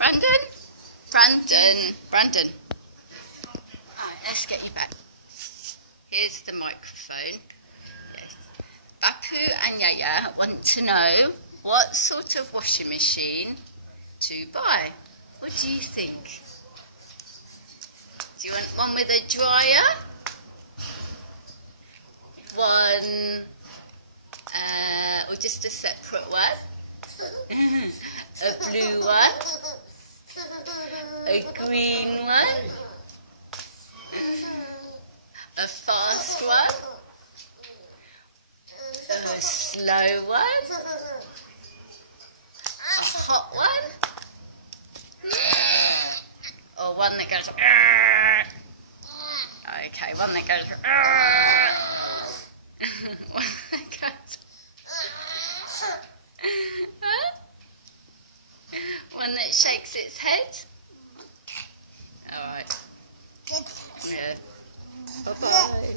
Brandon? Brandon. Alright, let's get you back. Here's the microphone. Yes. Bapu and Yaya want to know what sort of washing machine to buy. What do you think? Do you want one with a dryer? One, or just a separate one? A blue one? A green one? A fast one? A slow one? A hot one? Or one that goes... Okay, one that goes... One that goes... One that shakes its head? Alright. Yeah. Bye-bye.